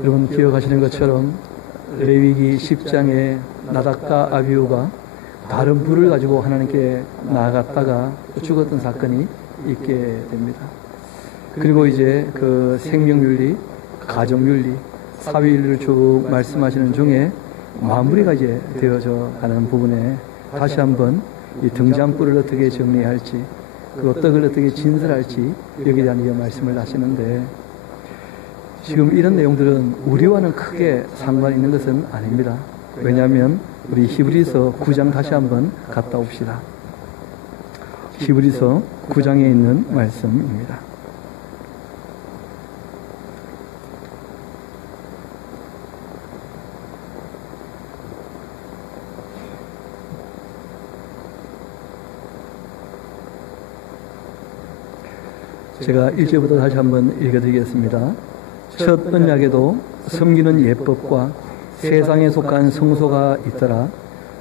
여러분 기억하시는 것처럼 레위기 10장에 나답과 아비후가 다른 불을 가지고 하나님께 나아갔다가 죽었던 사건이 있게 됩니다. 그리고 이제 그 생명윤리, 가정윤리, 사회윤리를 쭉 말씀하시는 중에 마무리가 이제 되어져 가는 부분에 다시 한번 이 등잔불을 어떻게 정리할지, 그 떡을 어떻게 진설할지 여기에 대한 이 말씀을 하시는데, 지금 이런 내용들은 우리와는 크게 상관이 있는 것은 아닙니다. 왜냐하면 우리 히브리서 9장 다시 한번 갔다 옵시다. 히브리서 9장에 있는 말씀입니다. 제가 1절부터 다시 한번 읽어드리겠습니다. 첫 언약에도 섬기는 예법과 세상에 속한 성소가 있더라.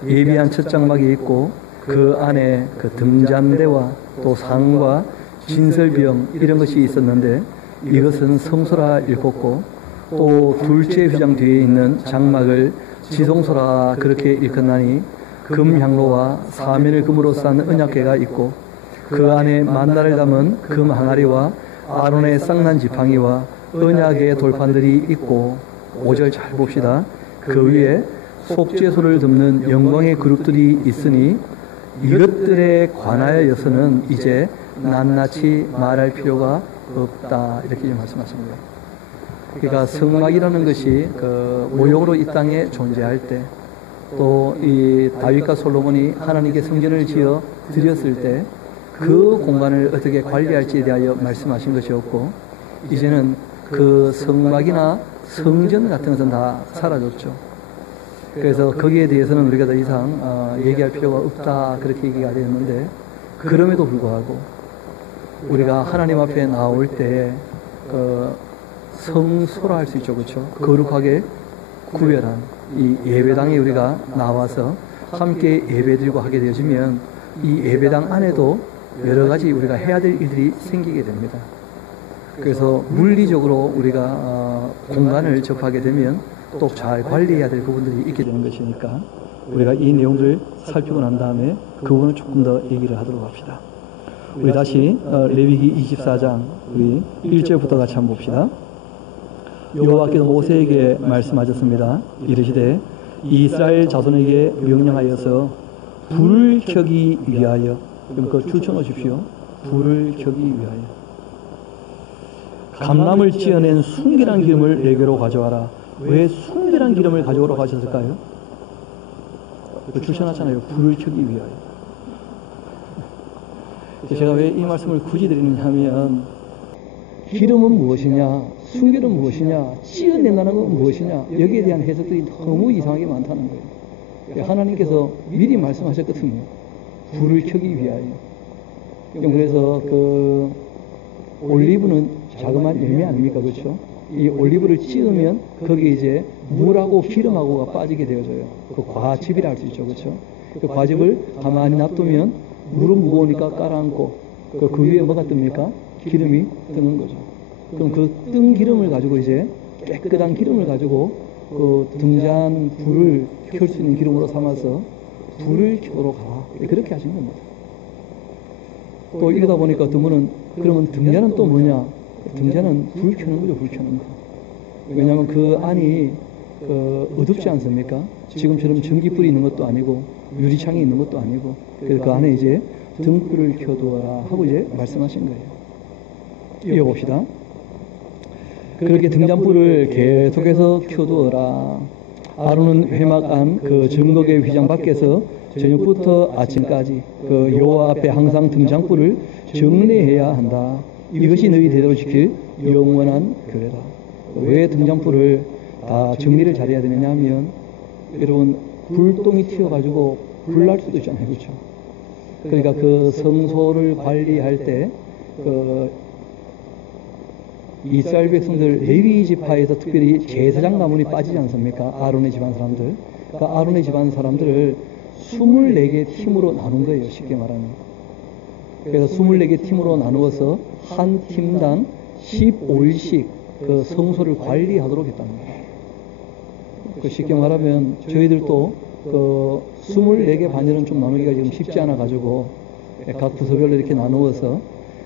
예비한 첫 장막이 있고 그 안에 그 등잔대와 또 상과 진설병 이런 것이 있었는데 이것은 성소라 일컫고, 또 둘째 휘장 뒤에 있는 장막을 지성소라 그렇게 일컫나니 금향로와 사면을 금으로 싼 언약궤가 있고 그 안에 만나를 담은 금 항아리와 아론의 쌍난 지팡이와 언약의 돌판들이 있고, 5절 잘 봅시다. 그 위에 속죄소를 덮는 영광의 그룹들이 있으니 이것들에 관하여서는 이제 낱낱이 말할 필요가 없다. 이렇게 말씀하십니다. 그러니까 성막이라는 것이 그 모형으로 이 땅에 존재할 때, 또 이 다윗과 솔로몬이 하나님께 성전을 지어 드렸을 때 그 공간을 어떻게 관리할지에 대하여 말씀하신 것이었고, 이제는 그 성막이나 성전 같은 것은 다 사라졌죠. 그래서 거기에 대해서는 우리가 더 이상 얘기할 필요가 없다, 그렇게 얘기가 되었는데, 그럼에도 불구하고 우리가 하나님 앞에 나올 때 성소라 할 수 있죠. 그렇죠? 거룩하게 구별한 이 예배당에 우리가 나와서 함께 예배드리고 하게 되어지면 이 예배당 안에도 여러 가지 우리가 해야 될 일들이 생기게 됩니다. 그래서 물리적으로 우리가 공간을 접하게 되면 또 잘 관리해야 될 부분들이 있게 되는 것이니까 우리가 이 내용들을 살피고 난 다음에 그 부분을 조금 더 얘기를 하도록 합시다. 우리 다시 레위기 24장 우리 1절부터 같이 한번 봅시다. 여호와께서 모세에게 말씀하셨습니다. 이르시되 이스라엘 자손에게 명령하여서 불을 켜기 위하여, 그럼 그걸 줄쳐 놓으십시오. 불을 켜기 위하여 감람을 찌어낸 순결한 기름을 내게로 가져와라. 왜 순결한 기름을 가져오라고 하셨을까요? 줄쳐놨잖아요. 불을 켜기 위하여. 제가 왜 이 말씀을 굳이 드리느냐 하면, 기름은 무엇이냐, 순결은 무엇이냐, 찌어낸다는 건 무엇이냐, 여기에 대한 해석들이 너무 이상하게 많다는 거예요. 하나님께서 미리 말씀하셨거든요. 불을 켜기 위하여. 그래서 그 올리브는 자그마한 열매 아닙니까? 그렇죠? 이 올리브를 찌으면 거기에 이제 물하고 기름하고가 빠지게 되어져요. 그 과즙이라 할 수 있죠. 그렇죠? 그 과즙을 가만히 놔두면 물은 무거우니까 깔아앉고 그 위에 뭐가 뜹니까? 기름이 뜨는 거죠. 그럼 그 뜬 기름을 가지고 이제 깨끗한 기름을 가지고 그 등잔 불을 켤 수 있는 기름으로 삼아서 불을 켜도록 하라. 그렇게 하신 겁니다. 또 이러다 보니까 어떤 분은 그러면 등잔은 또 뭐냐? 등잔은 불 켜는 거죠. 불 켜는 거. 왜냐하면 그 안이 어둡지 않습니까? 지금처럼 전기불이 있는 것도 아니고 유리창이 있는 것도 아니고, 그래서 그 안에 이제 등불을 켜두어라 하고 이제 말씀하신 거예요. 이어봅시다. 그렇게 등잔불을 계속해서 켜두어라. 아론은 회막 안 그 증거의 휘장 밖에서 저녁부터 아침까지 그 여호와 앞에 항상 등잔불을 정례해야 한다. 이것이 너희 대대로 지킬 영원한 규례다. 왜 등잔불을 다 정리를 잘해야 되느냐 하면, 여러분 불똥이 튀어가지고 불날 수도 있잖아요. 그렇죠? 그러니까 그 성소를 관리할 때 그 이스라엘 백성들 레위 지파에서 특별히 제사장 가문이 빠지지 않습니까? 아론의 집안 사람들. 그 아론의 집안 사람들을 24개 팀으로 나눈 거예요. 쉽게 말하면. 그래서 24개 팀으로 나누어서 한 팀당 15일씩 그 성소를 관리하도록 했답니다. 그 쉽게 말하면 저희들도 그 24개 반열은 좀 나누기가 지금 쉽지 않아 가지고 각 부서별로 이렇게 나누어서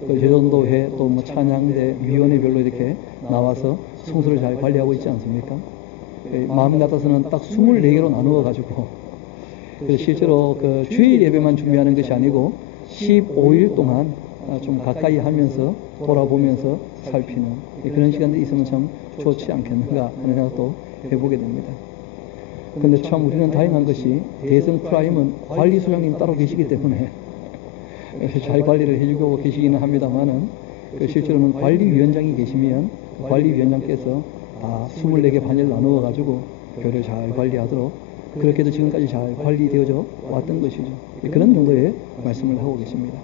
그 제전도회 또 뭐 찬양대 위원회별로 이렇게 나와서 성소를 잘 관리하고 있지 않습니까? 마음 같아서는 딱 24개로 나누어 가지고 실제로 그 주일 예배만 준비하는 것이 아니고 15일 동안 좀 가까이 하면서 돌아보면서 살피는 그런 시간들이 있으면 참 좋지 않겠는가 하는 생각도 해보게 됩니다. 근데 참 우리는 다행한 것이 대성 프라임은 관리소장님 따로 계시기 때문에 잘 관리를 해주고 계시기는 합니다만은 실제로는 관리위원장이 계시면 관리위원장께서 다 24개 반을 나누어 가지고 교회를 잘 관리하도록 그렇게도 지금까지 잘 관리되어져 왔던 것이죠. 그런 정도의 말씀을 하고 계십니다.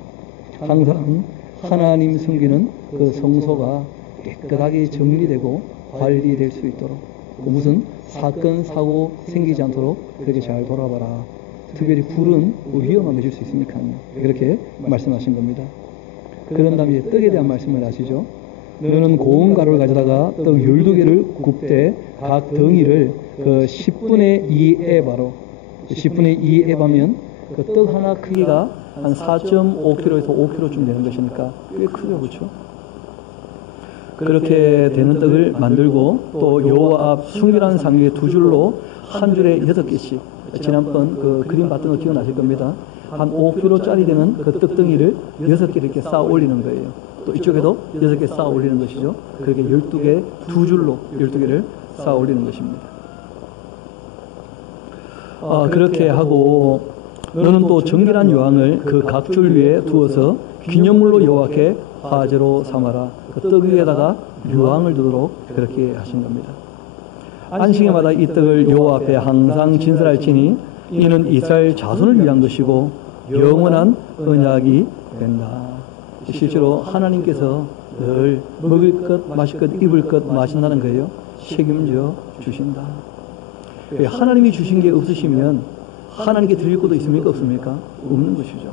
항상 하나님 섬기는 그 성소가 깨끗하게 정리되고 관리될 수 있도록 무슨 사건 사고 생기지 않도록 그렇게 잘 돌아봐라. 특별히 불은 위험한 것일 수 있으니까요. 그렇게 말씀하신 겁니다. 그런 다음에 이제 떡에 대한 말씀을 하시죠. 너는 고운 가루를 가져다가 떡 12개를 굽되 각 덩이를 그 10분의 2에바로 10분의 2에바면 그 떡 하나 크기가 한 4.5kg에서 5kg쯤 되는 것이니까 꽤 크죠, 그렇죠? 그렇게 되는 떡을 만들고 또 여호와 앞 순결한 상위에 2줄로 한 줄에 6개씩 지난번 그 그림 봤던 거 기억나실 겁니다. 한 5kg짜리 되는 그 떡덩이를 6개 이렇게 쌓아 올리는 거예요. 또 이쪽에도 6개 쌓아 올리는 것이죠. 그렇게 12개, 2줄로 12개를 쌓아 올리는 것입니다. 그렇게 하고 너는 또 정결한 요항을 그 각 줄 위에 두어서 기념물로 여호와께 화제로 삼아라. 그 떡 위에다가 요항을 두도록 그렇게 하신 겁니다. 안식일마다 이 떡을 여호와 앞에 항상 진설할지니 이는 이스라엘 자손을 위한 것이고 영원한 언약이 된다. 실제로 하나님께서 늘 먹을 것, 마실 것, 입을 것, 마신다는 거예요. 책임져 주신다. 하나님이 주신 게 없으시면 하나님께 드릴 것도 있습니까? 없습니까? 없는 것이죠.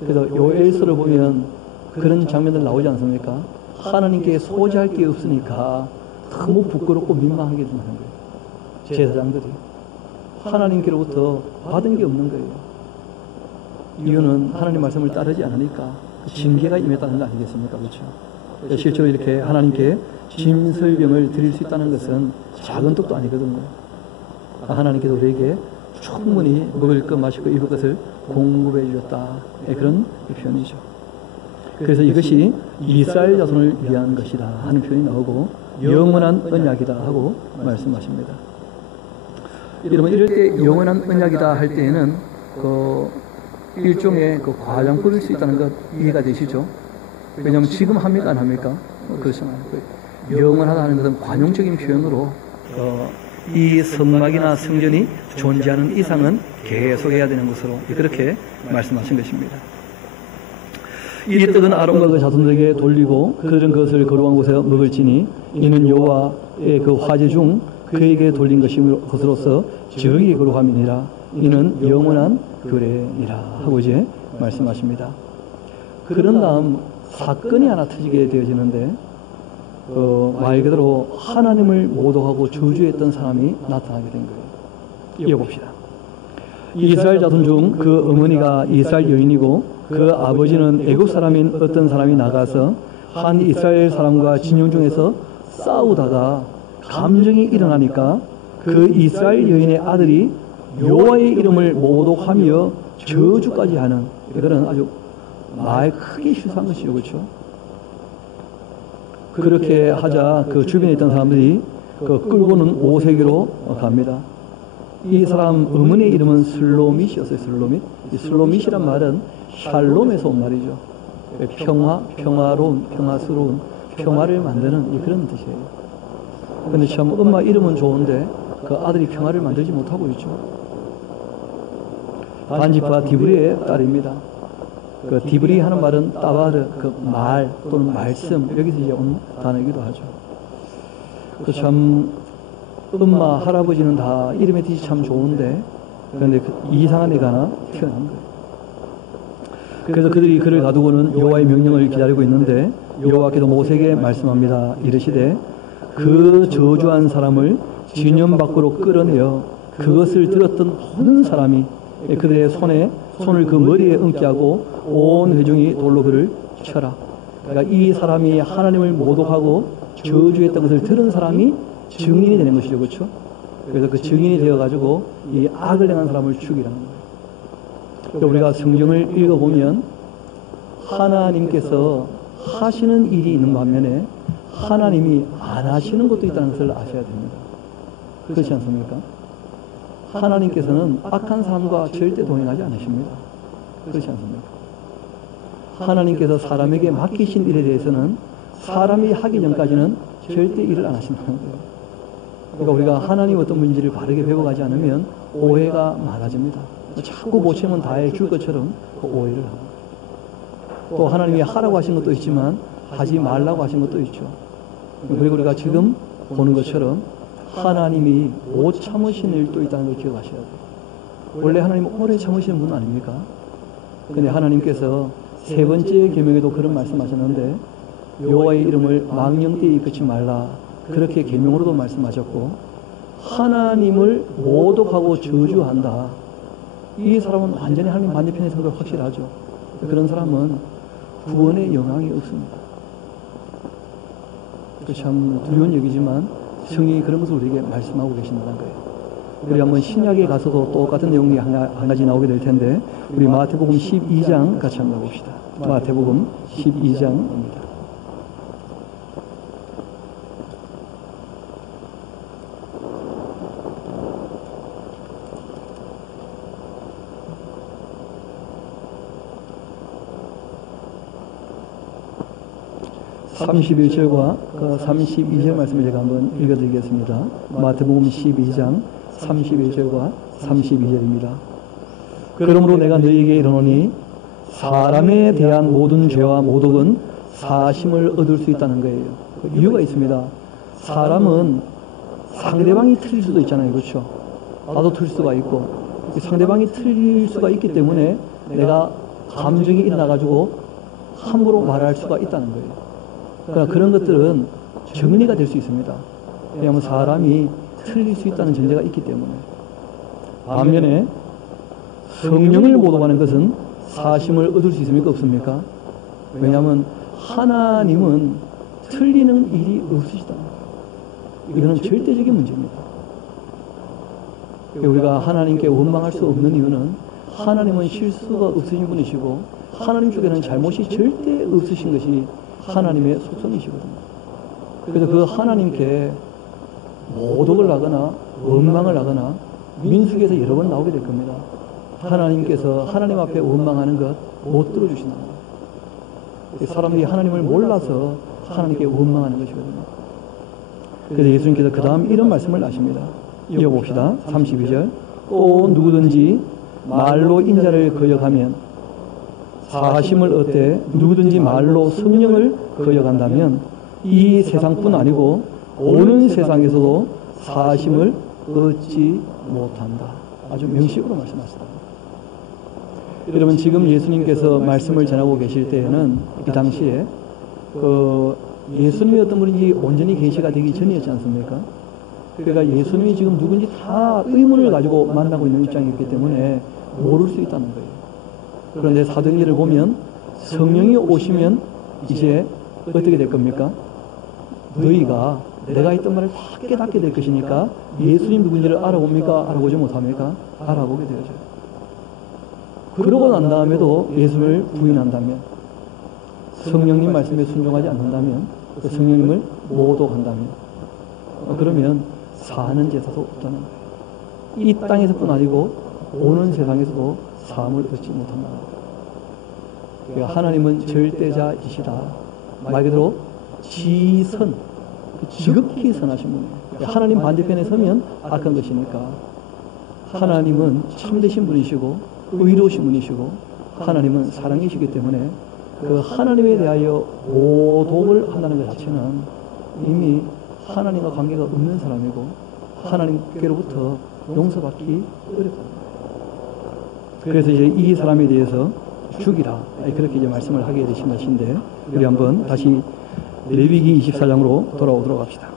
그래서 요엘서를 보면 그런 장면들 나오지 않습니까? 하나님께 소지할 게 없으니까 너무 부끄럽고 민망하게 되는 거예요. 제사장들이 하나님께로부터 받은 게 없는 거예요. 이유는 하나님 말씀을 따르지 않으니까 징계가 임했다는 거 아니겠습니까? 그렇죠? 실제로 이렇게 하나님께 짐설병을 드릴 수 있다는 것은 작은 떡도 아니거든요. 하나님께서 우리에게 충분히 먹을 것, 마실 것, 입을 것을 공급해 주셨다. 그런 표현이죠. 그래서 이것이 이스라엘 자손을 위한 것이다 하는 표현이 나오고 영원한 언약이다 하고 말씀하십니다. 여러분 이럴 때 영원한 언약이다 할 때에는 그 일종의 그 과장법일 수 있다는 것 이해가 되시죠? 왜냐하면 지금 합니까 안 합니까? 그렇잖아요. 영원하다 하는 것은 관용적인 표현으로 이 성막이나 성전이 존재하는 이상은 계속해야 되는 것으로 그렇게 말씀하신 것입니다. 이 떡은 아론과 그 자손들에게 돌리고 그들은 그것을 거룩한 곳에 먹을지니 이는 여호와의 그 화제 중 그에게 돌린 것으로서 정의의 거룩함이니라. 이는 영원한 규례니라 하고 이제 말씀하십니다. 그런 다음 사건이 하나 터지게 되어지는데 말 그대로 하나님을 모독하고 저주했던 사람이 나타나게 된 거예요. 이어봅시다. 이스라엘 자손 중 그 어머니가 이스라엘 여인이고 그 아버지는 애국 사람인 어떤 사람이 나가서 한 이스라엘 사람과 진영 중에서 싸우다가 감정이 일어나니까 그 이스라엘 여인의 아들이 여호와의 이름을 모독하며 저주까지 하는 이거는 아주 말 크게 실수한 것이죠. 그렇죠? 그렇게 하자 그 주변에 있던 사람들이 그 끌고는 5세기로 갑니다. 이 사람 어머니의 이름은 슬로밋이었어요. 슬로밋. 이 슬로밋이란 말은 샬롬에서 온 말이죠. 평화, 평화로운, 평화스러운, 평화를 만드는 그런 뜻이에요. 근데 참 엄마 이름은 좋은데 그 아들이 평화를 만들지 못하고 있죠. 반지파 디브리의 딸입니다. 그 디브리 하는 말은 따바르, 그 말 또는 말씀, 여기서 이제 온 단어이기도 하죠. 그 참 엄마, 할아버지는 다 이름의 뜻이 참 좋은데 그런데 이상한 애가 하나 태어난 거예요. 그래서 그들이 그를 가두고는 여호와의 명령을 기다리고 있는데 여호와께서 모세에게 말씀합니다. 이르시되 그 저주한 사람을 진영 밖으로 끌어내어 그것을 들었던 모든 사람이 그들의 손을 그 머리에 얹게 하고 온 회중이 돌로 그를 쳐라. 그러니까 이 사람이 하나님을 모독하고 저주했던 것을 들은 사람이 증인이 되는 것이죠. 그렇죠? 그래서 그 증인이 되어가지고 이 악을 행한 사람을 죽이라는 거예요. 우리가 성경을 읽어보면 하나님께서 하시는 일이 있는 반면에 하나님이 안 하시는 것도 있다는 것을 아셔야 됩니다. 그렇지 않습니까? 하나님께서는 악한 사람과 절대 동행하지 않으십니다. 그렇지 않습니까? 하나님께서 사람에게 맡기신 일에 대해서는 사람이 하기 전까지는 절대 일을 안 하신다는 거예요. 그러니까 우리가 하나님 어떤 문제를 바르게 배워가지 않으면 오해가 많아집니다. 자꾸 모체면 다 해줄 것처럼 그 오해를 합니다. 또 하나님이 하라고 하신 것도 있지만 하지 말라고 하신 것도 있죠. 그리고 우리가 지금 보는 것처럼 하나님이 못 참으시는 일도 있다는 걸 기억하셔야 돼요. 원래 하나님은 오래 참으시는 분 아닙니까? 근데 하나님께서 세 번째 계명에도 그런 말씀하셨는데 여호와의 이름을 망령되이 일컫지 말라. 그렇게 계명으로도 말씀하셨고 하나님을 모독하고 저주한다. 이 사람은 완전히 하나님 반대편에 선 걸 확실하죠. 그런 사람은 구원의 영향이 없습니다. 참 두려운 얘기지만 성경이 그런 것을 우리에게 말씀하고 계신다는 거예요. 우리 한번 신약에 가서도 똑같은 내용이 한 가지 나오게 될 텐데 우리 마태복음 12장 같이 한번 봅시다. 마태복음 12장입니다. (31절과) 그 32절 말씀을 제가 한번 읽어드리겠습니다. 마태복음 12장 31절과 32절입니다. 그러므로 내가 너희에게 이르노니 사람에 대한 모든 죄와 모독은 사심을 얻을 수 있다는 거예요. 그 이유가 있습니다. 사람은 상대방이 틀릴 수도 있잖아요. 그렇죠? 나도 틀릴 수가 있고 상대방이 틀릴 수가 있기 때문에 내가 감정이 일어나가지고 함부로 말할 수가 있다는 거예요. 그러나 그런 것들은 정리가 될 수 있습니다. 왜냐하면 사람이 틀릴 수 있다는 전제가 있기 때문에. 반면에 성령을 모독하는 것은 사심을 얻을 수 있습니까? 없습니까? 왜냐하면 하나님은 틀리는 일이 없으시다. 이거는 절대적인 문제입니다. 우리가 하나님께 원망할 수 없는 이유는 하나님은 실수가 없으신 분이시고 하나님 쪽에는 잘못이 절대 없으신 것이 하나님의 속성이시거든요. 그래서 그 하나님께 모독을 하거나 원망을 하거나 민수기에서 여러 번 나오게 될 겁니다. 하나님께서 하나님 앞에 원망하는 것 못 들어주신다. 사람들이 하나님을 몰라서 하나님께 원망하는 것이거든요. 그래서 예수님께서 그 다음 이런 말씀을 하십니다. 이어봅시다. 32절. 또 누구든지 말로 인자를 거역하면 사심을 얻되 누구든지 말로 성령을 거역한다면 이 세상뿐 아니고 오는 세상에서도 사심을 얻지 못한다. 아주 명식으로 말씀하셨다. 여러분 지금 예수님께서 말씀을 전하고 계실 때에는 이 당시에 예수님이 어떤 분인지 온전히 계시가 되기 전이었지 않습니까? 그러니까 예수님이 지금 누군지 다 의문을 가지고 만나고 있는 입장이기 때문에 모를 수 있다는 거예요. 그런데 사도행전을 보면 성령이 오시면 이제 어떻게 될 겁니까? 너희가 내가 했던 말을 다 깨닫게 될 것이니까 예수님 누군지를 알아봅니까? 알아보지 못합니까? 알아보게 되어져요. 그러고 난 다음에도 예수를 부인한다면, 성령님 말씀에 순종하지 않는다면, 그 성령님을 모독한다면, 그러면 사는 제사도 없다는 거예요. 이 땅에서뿐 아니고 오는 세상에서도 사함을 얻지 못한다. 그러니까 하나님은 절대자이시다. 말 그대로 지선, 지극히 선하신 분이에요. 하나님 반대편에 서면 악한 것이니까 하나님은 참되신 분이시고 의로우신 분이시고 하나님은 사랑이시기 때문에 그 하나님에 대하여 모독을 한다는 것 자체는 이미 하나님과 관계가 없는 사람이고 하나님께로부터 용서받기 어렵다. 그래서 이제 이 사람에 대해서 죽이라 그렇게 이제 말씀을 하게 되신 것인데 우리 한번 다시 레위기 24장으로 돌아오도록 합시다.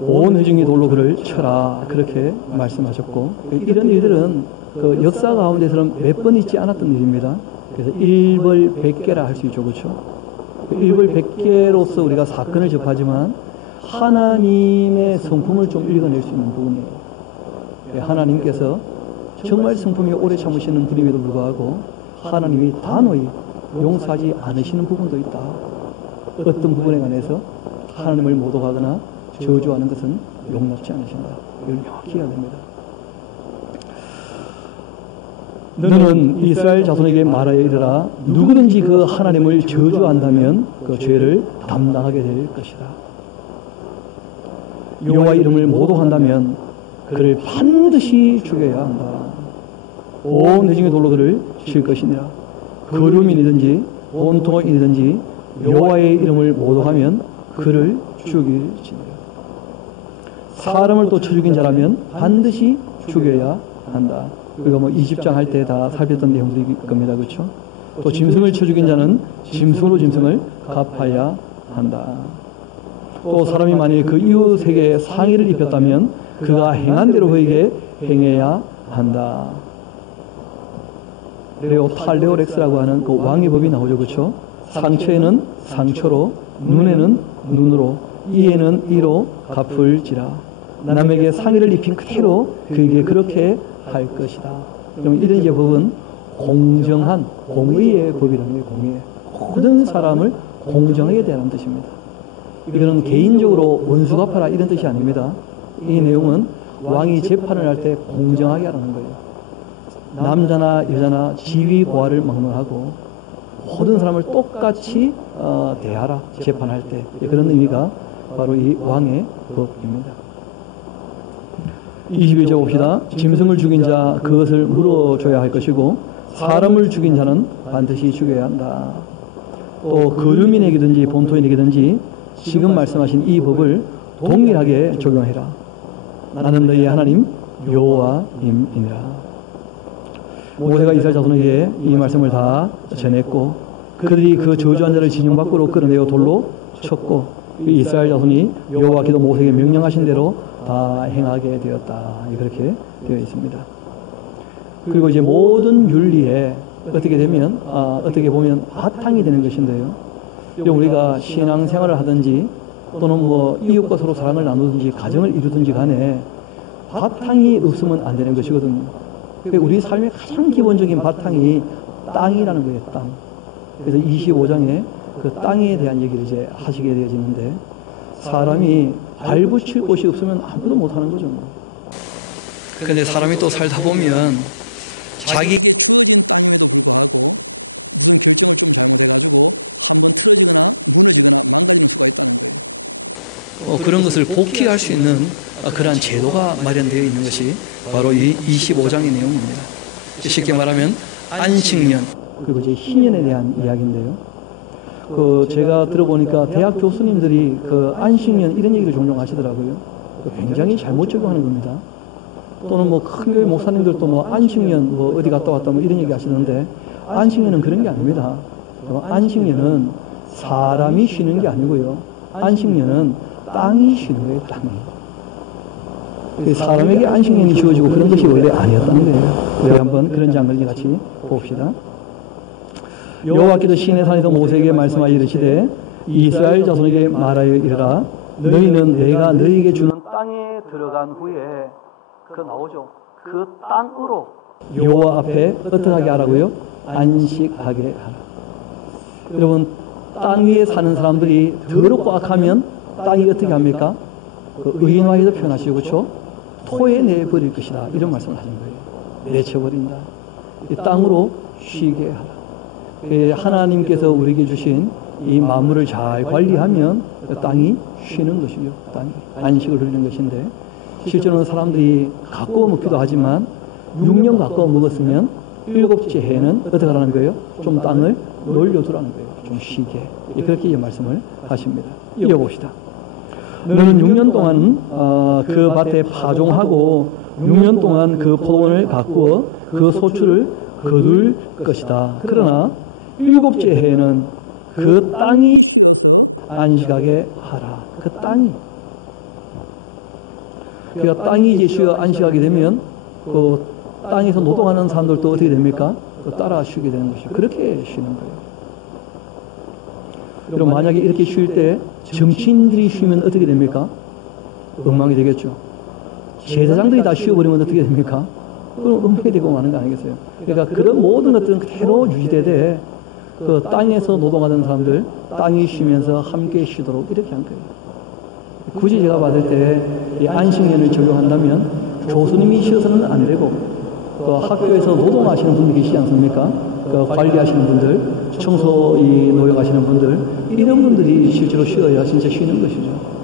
온 회중이 돌로 그를 쳐라 그렇게 말씀하셨고, 이런 일들은 그 역사 가운데서는 몇 번 있지 않았던 일입니다. 그래서 일벌백계라 할 수 있죠. 그렇죠? 일벌백계로서 우리가 사건을 접하지만 하나님의 성품을 좀 읽어낼 수 있는 부분이에요. 하나님께서 정말 성품이 오래 참으시는 분임에도 불구하고 하나님이 단호히 용서하지 않으시는 부분도 있다. 어떤 부분에 관해서 하나님을 모독하거나 저주하는 것은 용납지 않으신다. 이걸 명확히 해야 됩니다. 너는 이스라엘 자손에게 말하여 이르라. 누구든지 그 하나님을 저주한다면 그 죄를 담당하게 될 것이다. 여호와 이름을 모독한다면 그를 반드시 죽여야 한다. 온 회중의 돌로 그를 칠 것이니라. 거류민이든지 본토인이든지 여호와의 이름을 모독하면 그를 죽일지니라. 사람을 또 쳐 죽인 자라면 반드시 죽여야 한다. 우리가 뭐 20장 할 때 다 살폈던 내용들일 겁니다. 그렇죠? 또 짐승을 쳐 죽인 자는 짐승으로 짐승을 갚아야 한다. 또 사람이 만일 그 이웃에게 상의를 입혔다면 그가 행한 대로 그에게 행해야 한다. 레오 탈레오렉스라고 하는 그 왕의 법이 나오죠. 그렇죠? 상처에는 상처로, 눈에는 눈으로, 이에는 이로 갚을지라. 남에게 상의를 입힌 그대로 그에게 그렇게 할 것이다. 그럼 이런 이제 법은 공정한 공의의 법이라는 거예요. 공의. 모든 사람을 공정하게 대하는 뜻입니다. 이거는 개인적으로 원수 갚아라 이런 뜻이 아닙니다. 이 내용은 왕이 재판을 할 때 공정하게 하라는 거예요. 남자나 여자나 지위 고하를 막론하고 모든 사람을 똑같이 대하라 재판할 때, 그런 의미가 바로 이 왕의 법입니다. 21절 봅시다. 짐승을 죽인 자 그것을 물어줘야 할 것이고 사람을 죽인 자는 반드시 죽여야 한다. 또 거류민에게든지 본토인에게든지 지금 말씀하신 이 법을 동일하게 적용해라. 나는 너희의 하나님 여호와임이니라. 모세가 이스라엘 자손에게 이 말씀을 다 전했고 그들이 그 저주한 자를 진영 밖으로 끌어내어 돌로 쳤고 이스라엘 자손이 여호와께서 모세에게 명령하신 대로 다 행하게 되었다. 그렇게 되어 있습니다. 그리고 이제 모든 윤리에 어떻게 되면 어떻게 보면 바탕이 되는 것인데요. 우리가 신앙생활을 하든지 또는 뭐 이웃과 서로 사랑을 나누든지 가정을 이루든지 간에 바탕이 없으면 안 되는 것이거든요. 우리 삶의 가장 기본적인 바탕이 땅이라는 거예요. 땅. 그래서 25장에 그 땅에 대한 얘기를 이제 하시게 되어지는데, 사람이 발붙일 곳이 없으면 아무도 못하는 거죠. 그런데 사람이 또 살다 보면 자기 그런 것을 복귀할 수 있는 그러한 제도가 마련되어 있는 것이 바로 이 25장의 내용입니다. 쉽게 말하면 안식년, 그리고 이제 희년에 대한 이야기인데요. 제가 들어보니까 대학 교수님들이 안식년 이런 얘기를 종종 하시더라고요. 굉장히 잘못 적용하는 겁니다. 또는 뭐 큰 교회 목사님들도 뭐 안식년 뭐 어디 갔다 왔다 뭐 이런 얘기 하시는데, 안식년은 그런 게 아닙니다. 안식년은 사람이 쉬는 게 아니고요. 안식년은 땅이 쉬는 거예요. 땅이. 사람에게 안식년이 주어지고 그런 것이 원래 아니었다는 거예요. 우리 한번 그런 장면을 같이 봅시다. 여호와께서 시내 산에서 모세에게 말씀하여 이르시되 이스라엘 자손에게 말하여 이르라. 너희는 내가 너희에게 주는 땅에 들어간 후에 나오죠. 그 땅으로 여호와 앞에 어떻게 하게 하라고요? 안식하게 하라. 여러분, 땅 위에 사는 사람들이 더럽고 악하면 땅이 어떻게 합니까? 의인화해서 표현하시죠. 그렇죠? 토에 내버릴 것이다. 이런 말씀을 하신 거예요. 내쳐버린다. 이 땅으로 쉬게 하라. 하나님께서 우리에게 주신 이 만물을 잘 관리하면 땅이 쉬는 것이죠. 땅이 안식을 누리는 것인데, 실제로는 사람들이 가꾸어 먹기도 하지만 6년 가꾸어 먹었으면 7째 해에는 어떻게 하라는 거예요? 좀 땅을 놀려두라는 거예요. 좀 쉬게. 그렇게 말씀을 하십니다. 이어봅시다. 너는 6년 동안 그 밭에 파종하고 6년 동안 그 포도원을 가꾸어 그 소출을 거둘 것이다. 그러나 7째 해에는 그 땅이 안식하게 하라. 그 땅이. 그러니까 땅이 이제 쉬어 안식하게 되면 그 땅에서 노동하는 사람들도 어떻게 됩니까? 따라 쉬게 되는 것이 그렇게 쉬는 거예요. 그럼 만약에 이렇게 쉴 때 정치인들이 쉬면 어떻게 됩니까? 엉망이 되겠죠. 제사장들이 다 쉬어버리면 어떻게 됩니까? 그럼 엉망이 되고 마는 거 아니겠어요? 그러니까 그런 모든 것들은 그대로 유지되되 그 땅에서 노동하던 사람들 땅이 쉬면서 함께 쉬도록 이렇게 한 거예요. 굳이 제가 받을 때 이 안식년을 적용한다면 교수님이 쉬어서는 안 되고 그 학교에서 노동하시는 분들이 계시지 않습니까? 그 관리하시는 분들, 청소 노역 하시는 분들 이런 분들이 실제로 쉬어야 진짜 쉬는 것이죠.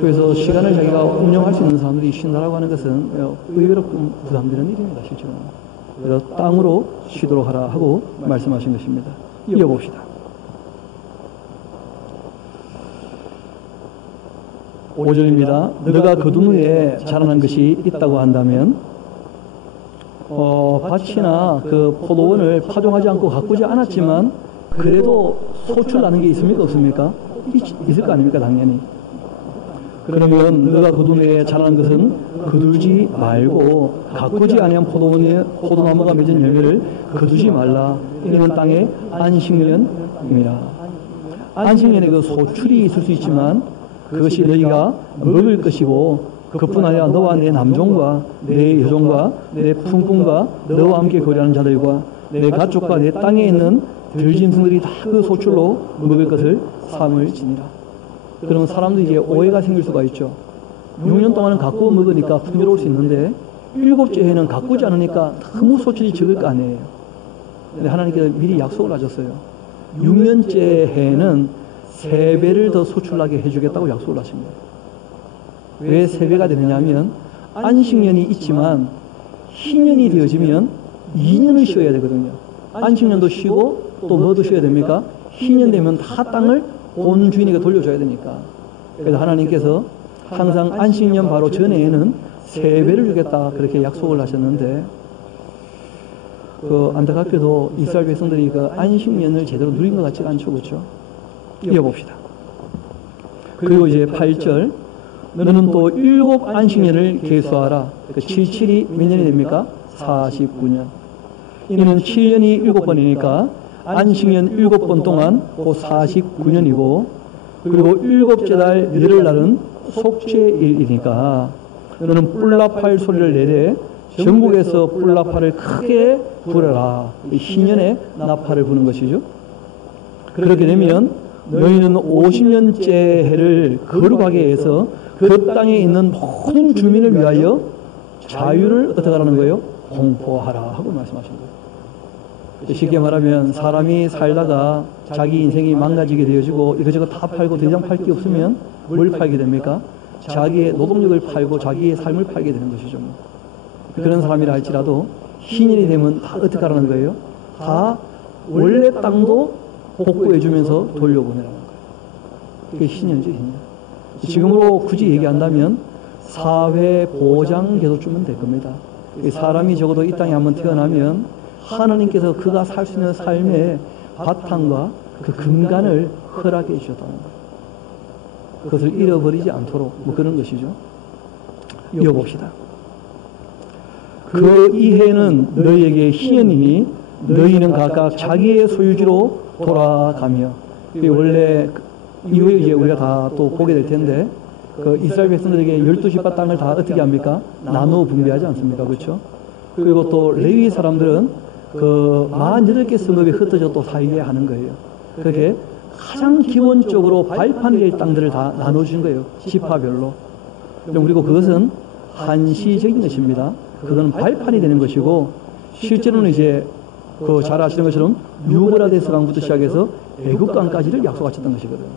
그래서 시간을 자기가 운영할 수 있는 사람들이 쉰다라고 하는 것은 의외로 부담되는 일입니다. 실제로. 그래서 땅으로 쉬도록 하라 하고 말씀하신 것입니다. 이어봅시다. 5절입니다. 너가 거둔 후에 자라난 것이 있다고 한다면 밭이나 그 포도원을 파종하지 않고 가꾸지 않았지만 그래도 소출나는 게 있습니까? 없습니까? 있을 거 아닙니까? 당연히. 그러면 너가 거둔 후에 자라난 것은 거두지 말고 가꾸지 아니한 포도나무가 맺은 열매를 거두지 말라. 이는 땅의 안식년입니다. 안식년에 그 소출이 있을 수 있지만 그것이 너희가 먹을 것이고 그뿐 아니라 너와 내 남종과 내 여종과 내 품꾼과 너와 함께 거래하는 자들과 내 가족과 내 땅에 있는 들짐승들이 다 그 소출로 먹을 것을 삼을 지니라. 그러면 사람들이 이제 오해가 생길 수가 있죠. 6년 동안은 가꾸어 먹으니까 풍요로울 수 있는데 7째 해는 가꾸지 않으니까 너무 소출이 적을 거 아니에요. 근데 하나님께서 미리 약속을 하셨어요. 6년째 해는 3배를 더 소출나게 해주겠다고 약속을 하신 거예요. 왜 3배가 되느냐 하면 안식년이 있지만 희년이 되어지면 2년을 쉬어야 되거든요. 안식년도 쉬고 또 뭐도 쉬어야 됩니까? 희년 되면 다 땅을 본 주인에게 돌려줘야 되니까. 그래서 하나님께서 항상 안식년 바로 전에는 3배를 주겠다 그렇게 약속을 하셨는데 그 안타깝게도 이스라엘 백성들이 그 안식년을 제대로 누린 것 같지가 않죠. 그렇죠? 이어봅시다. 그리고 이제 8절 너는 또 7 안식년을 계수하라. 그 77이 몇 년이 됩니까? 49년. 이는 7년이 7번이니까 안식년 7번 동안 그 49년이고 그리고 7째 달 열흘날은 속죄일이니까 너는 뿔나팔 소리를 내되 전국에서 뿔나팔을 크게 불어라. 희년에 나팔을 부는 것이죠. 그렇게 되면 너희는 50년째 해를 거룩하게 해서 그 땅에 있는 모든 주민을 위하여 자유를 어떻게 하라는 거예요? 공포하라 하고 말씀하신 거예요. 쉽게 말하면 사람이 살다가 자기 인생이 망가지게 되어지고 이것저것 다 팔고 더 이상 팔 게 없으면 뭘 팔게 됩니까? 자기의 노동력을 팔고 자기의 삶을 팔게 되는 것이죠. 그런 사람이라 할지라도 희년이 되면 다 어떻게 하라는 거예요? 다 원래 땅도 복구해주면서 돌려보내라는 거예요. 그게 희년이죠, 희년. 지금으로 굳이 얘기한다면 사회 보장 계속 주면 될 겁니다. 사람이 적어도 이 땅에 한번 태어나면 하나님께서 그가 살 수 있는 삶의 바탕과 그 근간을 허락해 주셨다는 거예요. 그것을 잃어버리지 않도록 뭐 그런 것이죠. 이어봅시다. 그 이해는 너희에게 희년이니 너희는 각각 자기의 소유지로 돌아가며 원래 이후에 이제 우리가 다 또 보게 될 텐데 그 이스라엘 백성들에게 12지파 땅을 다 어떻게 합니까? 나누어 분배하지 않습니까? 그렇죠? 그리고 또 레위 사람들은 그 48개 성읍에 흩어져 또 살게 하는 거예요. 그렇게 가장 기본적으로 발판될 땅들을 다 나눠주신 거예요. 지파별로. 그리고 그것은 한시적인 것입니다. 그건 발판이 되는 것이고 실제로는 이제 그 잘 아시는 것처럼 유브라데스 강부터 시작해서 애국강까지를 약속하셨던 것이거든요.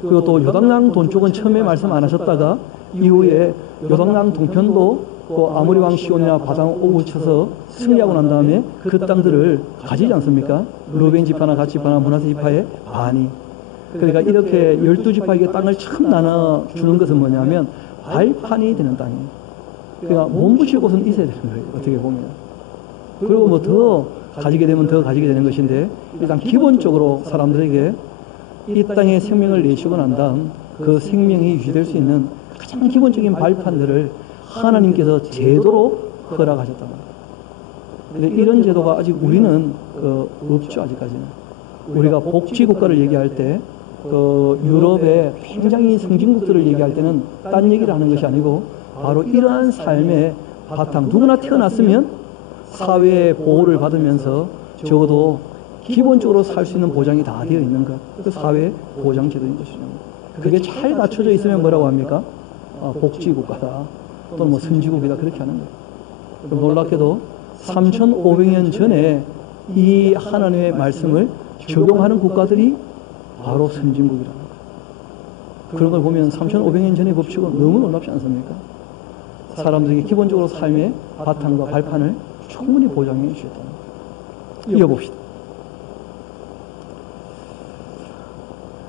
그리고 또 요단강 동쪽은 처음에 말씀 안 하셨다가 이후에 요단강 동편도 그 아모리 왕 시온이나 바산 오고 쳐서 승리하고 난 다음에 그 땅들을 가지지 않습니까? 루벤 지파나 갓 지파나 므낫세 지파의 반이. 그러니까 이렇게 12지파에게 땅을 처음 나눠주는 것은 뭐냐면 발판이 되는 땅이에요. 그러니까 몸붙일 곳은 있어야 되는 거예요. 어떻게 보면. 그리고 뭐 더 가지게 되면 더 가지게 되는 것인데 일단 기본적으로 사람들에게 이 땅에 생명을 내쉬고 난 다음 그 생명이 유지될 수 있는 가장 기본적인 발판들을 하나님께서 제도로 허락하셨단 말이에요. 근데 이런 제도가 아직 우리는 없죠, 아직까지는. 우리가 복지국가를 얘기할 때, 유럽의 굉장히 선진국들을 얘기할 때는 딴 얘기를 하는 것이 아니고, 바로 이러한 삶의 바탕, 누구나 태어났으면 사회의 보호를 받으면서 적어도 기본적으로 살 수 있는 보장이 다 되어 있는 것. 그 사회 보장 제도인 것이죠. 그게 잘 갖춰져 있으면 뭐라고 합니까? 복지국가다. 또는 뭐 선진국이다. 그렇게 하는 거예요. 놀랍게도 3,500년 전에 이 하나님의 말씀을 적용하는 국가들이 바로 선진국이라는 거예요. 그런 걸 보면 3,500년 전의 법칙은 너무 놀랍지 않습니까? 사람들에게 기본적으로 삶의 바탕과 발판을 충분히 보장해 주셨다는 거예요. 이어봅시다.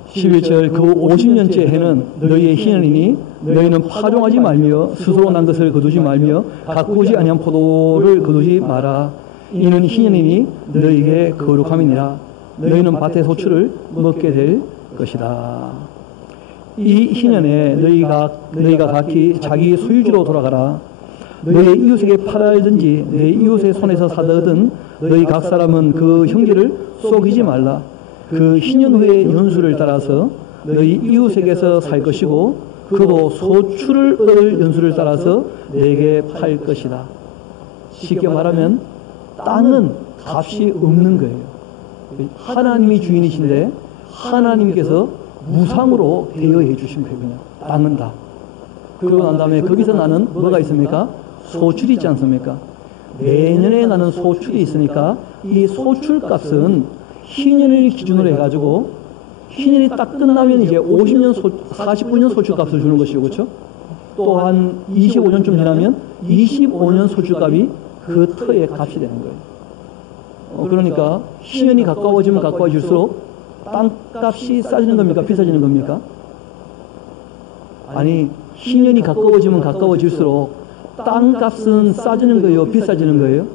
11절 그 50년째 해는 너희의 희년이니 너희는 파종하지 말며 스스로 난 것을 거두지 말며 가꾸지 아니한 포도를 거두지 마라. 이는 희년이니 너희에게 거룩함이니라. 너희는 밭의 소출을 먹게 될 것이다. 이 희년에 너희가 각기 자기 소유지로 돌아가라. 너희 이웃에게 팔아든지 내 이웃의 손에서 사든 너희 각 사람은 그 형제를 속이지 말라. 그 희년 후의 연수를 따라서 너희 이웃에게서 살 것이고 그도 소출을 얻을 연수를 따라서 내게 팔 것이다. 쉽게 말하면 땅은 값이 없는 거예요. 하나님이 주인이신데 하나님께서 무상으로 대여해 주신 거예요. 그냥 땅은 다. 그러고 난 다음에 거기서 나는 뭐가 있습니까? 소출이 있지 않습니까? 매년에 나는 소출이 있으니까 이 소출값은 희년을 기준으로 해가지고 희년이 딱 끝나면 이제 49년 소출값을 주는 것이고, 그렇죠? 또 한 25년쯤 지나면 25년 소출값이 그 터의 값이 되는 거예요. 그러니까 희년이 가까워지면 가까워질수록 땅값이 싸지는 겁니까? 비싸지는 겁니까? 아니, 희년이 가까워지면 가까워질수록 땅값은 싸지는 거예요? 비싸지는 거예요?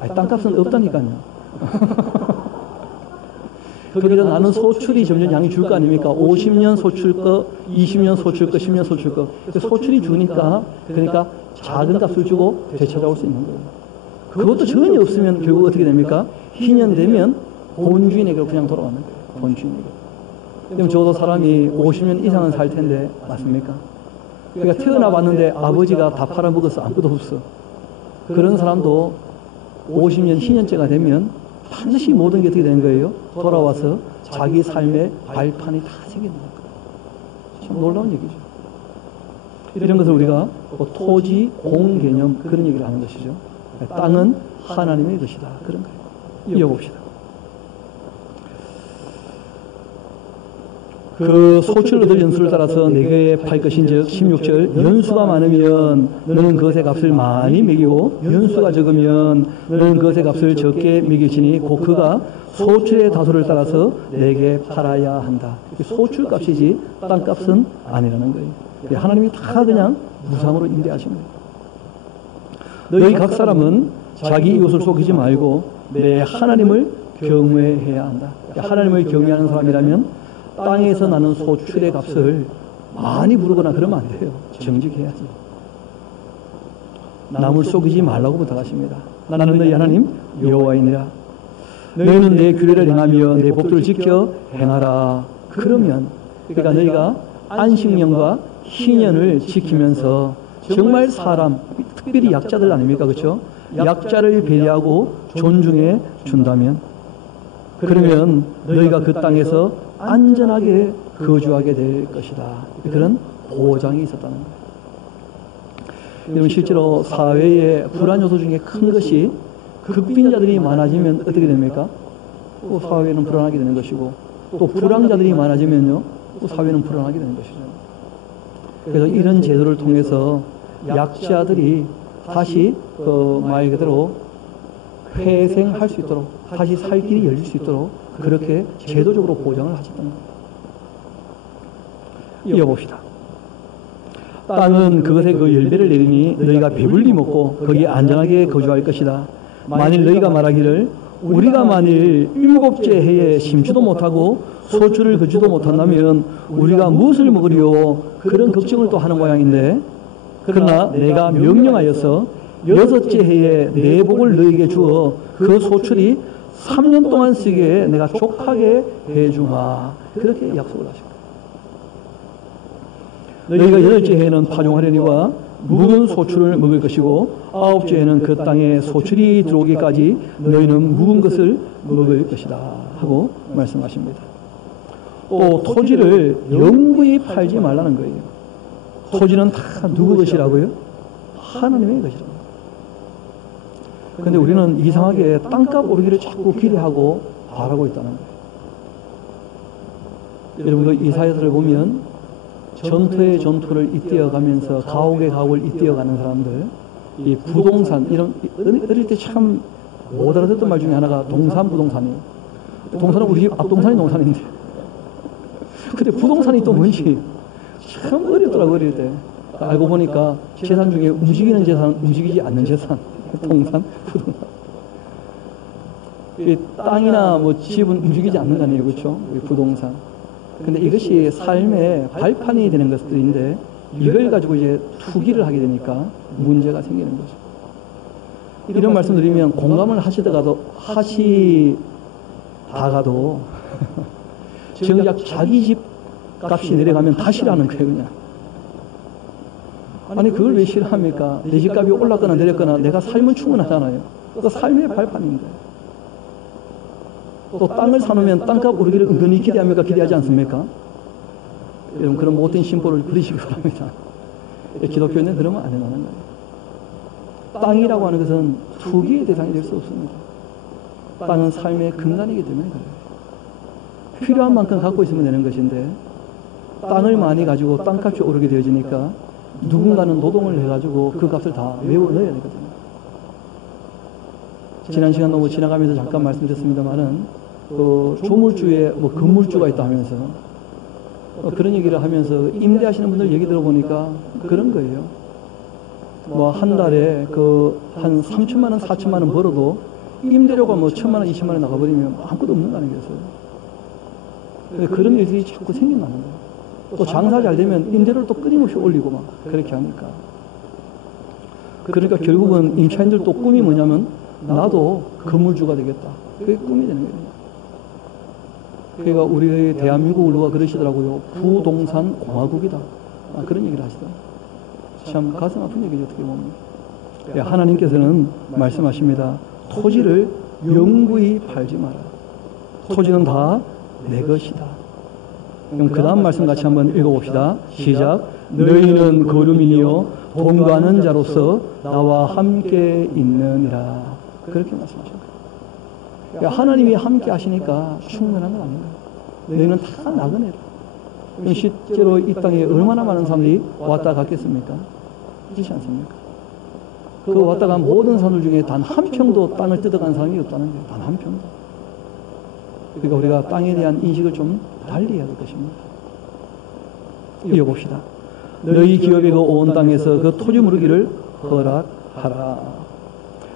아니, 땅값은 없다니까요. 거기다 나는 소출이 점점 양이 줄 거 아닙니까? 50년 소출 거, 20년 소출 거, 10년 소출 거. 소출이 주니까, 그러니까 작은 값을 주고 되찾아올 수 있는 거예요. 그것도 전혀 없으면 결국 어떻게 됩니까? 희년 되면 본주인에게 그냥 돌아가는 거예요. 본주인에게. 그럼 적어도 사람이 50년 이상은 살 텐데, 맞습니까? 그러니까 태어나 봤는데 아버지가 다 팔아먹어서 아무것도 없어. 그런 사람도 50년 희년째가 되면 반드시 모든 게 어떻게 되는 거예요? 돌아와서 자기 삶의 발판이 다 생기는 거예요. 참 놀라운 얘기죠. 이런 것을 우리가 토지 공개념 그런 얘기를 하는 것이죠. 땅은 하나님의 것이다. 그런 거예요. 이어봅시다. 그 소출 얻을 연수를 따라서 내게 팔 것인즉 16절 연수가 많으면 너는 그것의 값을 많이 매기고 연수가 적으면 너는 그것의 값을 적게 매기시니 곧 그가 소출의 다소를 따라서 내게 팔아야 한다. 소출 값이지 땅값은 아니라는 거예요. 하나님이 다 그냥 무상으로 임대하신 거예요. 너희 각 사람은 자기 이웃을 속이지 말고 내 하나님을 경외해야 한다. 하나님을 경외하는 사람이라면 땅에서 나는 소출의 값을 많이 부르거나 그러면 안 돼요. 정직해야지. 남을 속이지 말라고 부탁하십니다. 나는 너희 하나님 여호와이니라. 너희는 내 규례를 행하며 내 법도를 지켜 행하라. 그러면 그러니까 너희가 안식년과 희년을 지키면서 정말 사람, 특별히 약자들 아닙니까? 그렇죠? 약자를 배려하고 존중해 준다면 그러면 너희가 그 땅에서 안전하게 거주하게 될 것이다. 그런 보장이 있었다는 거예요. 여러분 실제로 사회의 불안 요소 중에 큰 것이 극빈자들이 많아지면 어떻게 됩니까? 또 사회는 불안하게 되는 것이고 또 불황자들이 많아지면요 또 사회는 불안하게 되는 것이죠. 그래서 이런 제도를 통해서 약자들이 다시 말 그대로 회생할 수 있도록 다시 살 길이 열릴 수 있도록 그렇게 제도적으로 보장을 하셨던 겁니다. 이어봅시다. 땅은 그것의 그 열매를 내리니 너희가 배불리 먹고 거기에 안전하게 거주할 것이다. 만일 너희가 말하기를 우리가 만일 7째 해에 심지도 못하고 소출을 거지도 못한다면 우리가 무엇을 먹으리요? 그런 걱정을 또 하는 모양인데, 그러나 내가 명령하여서 6째 해에 내 복을 너에게 주어 그 소출이 3년 동안 쓰기에 내가 족하게 해주마. 그렇게 약속을 하십니다. 너희가 8째 해에는 파종하려니와 묵은 소출을 먹을 것이고 9째 해에는 그 땅에 소출이 들어오기까지 너희는 묵은 것을 먹을 것이다 하고 말씀하십니다. 또 토지를 영구히 팔지 말라는 거예요. 토지는 다 누구 것이라고요? 하나님의 것이라고. 그런데 우리는 이상하게 땅값 오르기를 자꾸 기대하고 바라고 있다는 거예요. 여러분, 그 이사야서를 보면 전투의 전투를 잇대어가면서 가옥의 가옥을 잇대어가는 사람들, 이 부동산, 이런, 어릴 때 참 못 알아듣던 말 중에 하나가 동산, 부동산이에요. 동산은 우리 집 앞동산이 동산인데. 근데 부동산이 또 뭔지 참 어렵더라고, 어릴 때. 알고 보니까 재산 중에 움직이는 재산, 움직이지 않는 재산. 동산, 부동산. 이 땅이나 뭐 집은 움직이지 않는 거 아니에요, 그렇죠? 부동산. 근데 이것이 삶의 발판이 되는 것들인데, 이걸 가지고 이제 투기를 하게 되니까 문제가 생기는 거죠. 이런 말씀 드리면 공감을 하시다가도 정작 자기 집 값이 내려가면 다 싫어하는 거예요, 그냥. 아니, 그걸 왜 싫어합니까? 내 집값이 올랐거나 내렸거나 내가 삶은 충분하잖아요. 그 삶의 발판인데. 또 땅을 사놓으면 땅값 오르기를 은근히 기대합니까? 기대하지 않습니까? 여러분, 그런 못된 심보를 버리시기 바랍니다. 기독교인은 그러면 안 된다는 거예요. 땅이라고 하는 것은 투기의 대상이 될 수 없습니다. 땅은 삶의 근간이기 때문에 그래요. 필요한 만큼 갖고 있으면 되는 것인데, 땅을 많이 가지고 땅값이 오르게 되어지니까 누군가는 노동을 해가지고 그 값을 다 메워 넣어야 되거든요. 지난 시간 너무 지나가면서 잠깐 말씀드렸습니다만은, 조물주에 뭐 건물주가 있다 하면서, 그런 얘기를 하면서 임대하시는 분들 얘기 들어보니까 그런 거예요. 뭐 한 달에 한 3천만 원, 4천만 원 벌어도 임대료가 뭐 1,000만 원, 2천만 원 나가버리면 아무것도 없는 거 아니겠어요? 그런 일들이 자꾸 생긴다는 거예요. 또 장사 잘 되면 임대료를 또 끊임없이 올리고 막 그렇게 하니까. 그러니까 결국은 임차인들도 꿈이 뭐냐면 나도 건물주가 되겠다. 그게 꿈이 되는 거예요. 그러니까 우리 대한민국을 누가 그러시더라고요. 부동산 공화국이다. 그런 얘기를 하시더라고요. 참 가슴 아픈 얘기죠, 어떻게 보면. 하나님께서는 말씀하십니다. 토지를 영구히 팔지 마라. 토지는 다 내 것이다. 그럼 그 다음 말씀 같이 한번 읽어봅시다. 시작. 너희는 거름이니요 동거하는 자로서 나와 함께 있느니라. 그렇게 말씀하셨어요. 하나님이 함께 하시니까 충분한 건 아닌가요? 너희는 다 나그네라. 실제로 이 땅에 얼마나 많은 사람들이 왔다 갔겠습니까? 그렇지 않습니까? 그 왔다 간 모든 사람들 중에 단 한 평도 땅을 뜯어간 사람이 없다는 거예요. 단 한 평도. 그러니까 우리가 땅에 대한 인식을 좀 달리 해야 될 것입니다. 이어봅시다. 너희 기업의 그 온 땅에서 그 토지 무르기를 허락하라.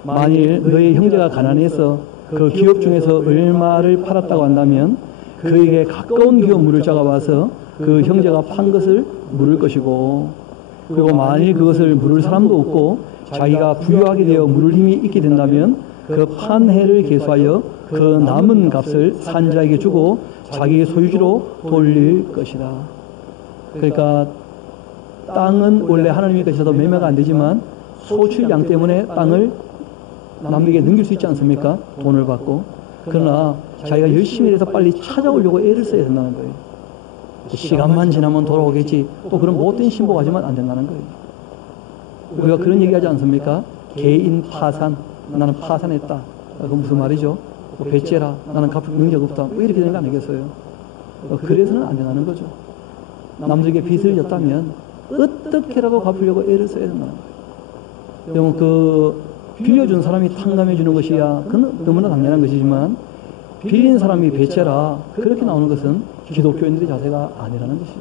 만일 너희 형제가 가난해서 그 기업 중에서 얼마를 팔았다고 한다면 그에게 가까운 기업 물을 자가 와서 그 형제가 판 것을 물을 것이고, 그리고 만일 그것을 물을 사람도 없고 자기가 부유하게 되어 물을 힘이 있게 된다면 그 판 해를 계수하여 그 남은 값을 산자에게 주고 자기의 소유지로 돌릴 것이다. 그러니까 땅은 원래 하나님의 것이라도 매매가 안 되지만 소출량 때문에 땅을 남에게 넘길 수 있지 않습니까? 돈을 받고. 그러나 자기가 열심히 해서 빨리 찾아오려고 애를 써야 된다는 거예요. 시간만 지나면 돌아오겠지. 또 그런 못된 신보 가지면 안 된다는 거예요. 우리가 그런 얘기 하지 않습니까? 개인 파산. 나는 파산했다. 그건 무슨 말이죠? 배째라. 나는 갚을 능력 없다. 왜 이렇게 되는 거 아니겠어요? 그래서는 안 된다는 거죠. 남들에게 빚을 졌다면 어떻게라도 갚으려고 애를 써야 된다는 거예요. 여러분, 빌려준 사람이 탕감해 주는 것이야. 그건 너무나 당연한 것이지만, 빌린 사람이 배째라. 그렇게 나오는 것은 기독교인들의 자세가 아니라는 것이죠.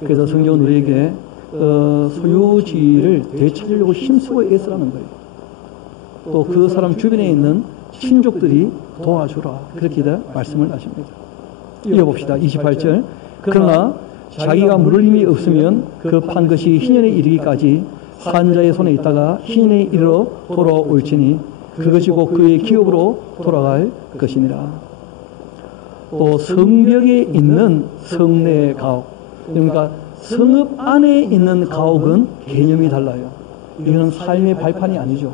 그래서 성경은 우리에게 소유지를 되찾으려고 힘쓰고 애쓰라는 거예요. 또 그 사람 주변에 있는 친족들이 도와주라. 그렇게 말씀을 하십니다. 이어봅시다. 28절. 그러나 자기가 물을 힘이 없으면 그 판 것이 희년에 이르기까지 산자의 손에 있다가 희년에 이르러 돌아올지니 그것이 곧 그의 기업으로 돌아갈 것이니라. 또 성벽에 있는 성내 가옥, 그러니까 성읍 안에 있는 가옥은 개념이 달라요. 이거는 삶의 발판이 아니죠.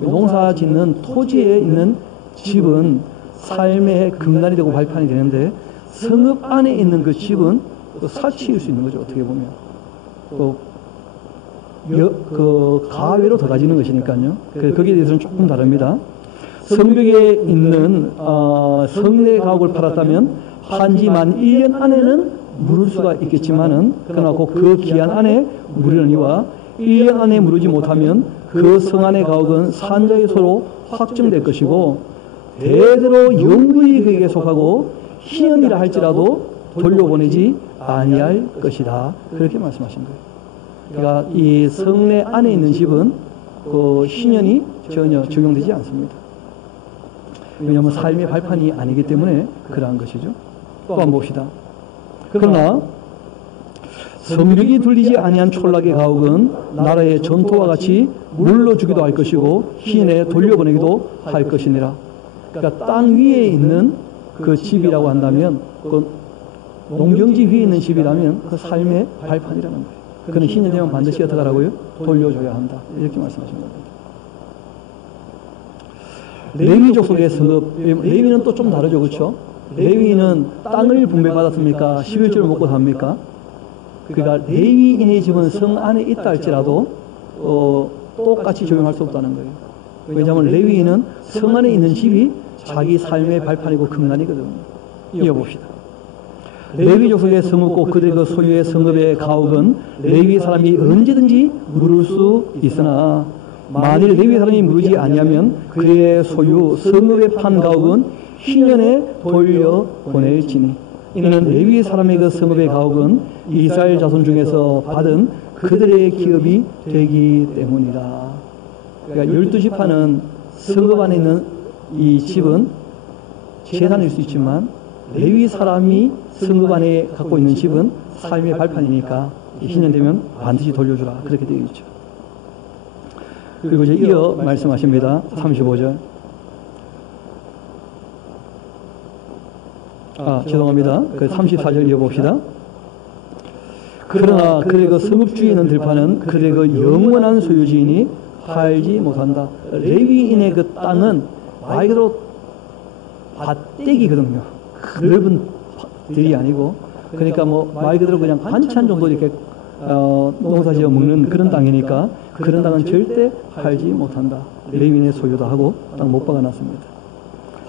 농사 짓는 토지에 있는 집은 삶의 근간이 되고 발판이 되는데, 성읍 안에 있는 그 집은 또 사치일 수 있는 거죠. 어떻게 보면 또 그 가외로 들어가지는 것이니까요. 거기에 대해서는 조금 다릅니다. 성벽에 있는 성내 가옥을 팔았다면 판지 만 1년 안에는 물을 수가 있겠지만은, 그러나 곧 그 기한 안에 물으려니와 1년 안에 물으지 못하면 그 성 안의 가옥은 산자의 소로 확정될 것이고 대대로 영구히 그에게 속하고 희년이라 할지라도 돌려보내지 아니할 것이다. 그렇게 말씀하신 거예요. 그러니까 이 성내 안에 있는 집은 그 희년이 전혀 적용되지 않습니다. 왜냐하면 삶의 발판이 아니기 때문에 그러한 것이죠. 또 한번 봅시다. 그러나 성벽이 둘리지 아니한 촌락의 가옥은 나라의 전토와 같이 물러주기도 할 것이고 희년에 돌려보내기도 할 것이니라. 그러니까 땅 위에 있는 그 집이라고 한다면, 그 농경지 위에 있는 집이라면 그 삶의 발판이라는 거예요. 그는 희년 되면 반드시 어떻게 하라고요? 돌려줘야 한다. 이렇게 말씀하신 겁니다. 레위족 속의 성읍, 레위는 또 좀 다르죠, 그렇죠? 레위는 땅을 분배받았습니까? 11조를 먹고 삽니까? 그러니까 레위인의 집은 성 안에 있다 할지라도 똑같이 적용할 수 없다는 거예요. 왜냐하면 레위인은 성 안에 있는 집이 자기 삶의 발판이고 근간이거든요. 이어봅시다. 레위족 속의 성읍과 그들의 그 소유의 성읍의 가옥은 레위 사람이 언제든지 물을 수 있으나 만일 레위 사람이 물지 아니하면 그의 소유 성읍의 판 가옥은 희년에 돌려보낼지니, 이는 레위 사람의 그 성읍의 가옥은 이스라엘 자손 중에서 받은 그들의 기업이 되기 때문이다. 그러니까 12지파는 성읍 안에 있는 이 집은 재산일 수 있지만 레위 사람이 성읍 안에 갖고 있는 집은 삶의 발판이니까 희년 되면 반드시 돌려주라. 그렇게 되어 있죠. 그리고 이제 이어 말씀하십니다. 35절. 죄송합니다. 그 34절 이어봅시다. 그러나 그의 그 성읍주에 있는 들판은 그의 그 영원한 소유지이니 팔지 못한다. 레위인의 그 땅은 말 그대로 밭대기거든요. 넓은 들이 아니고, 그러니까 뭐 말 그대로 그냥 반찬 정도 이렇게 농사지어 먹는 그런 땅이니까 그런 땅은 절대 팔지 못한다. 레위인의 소유다 하고 땅 못 박아놨습니다.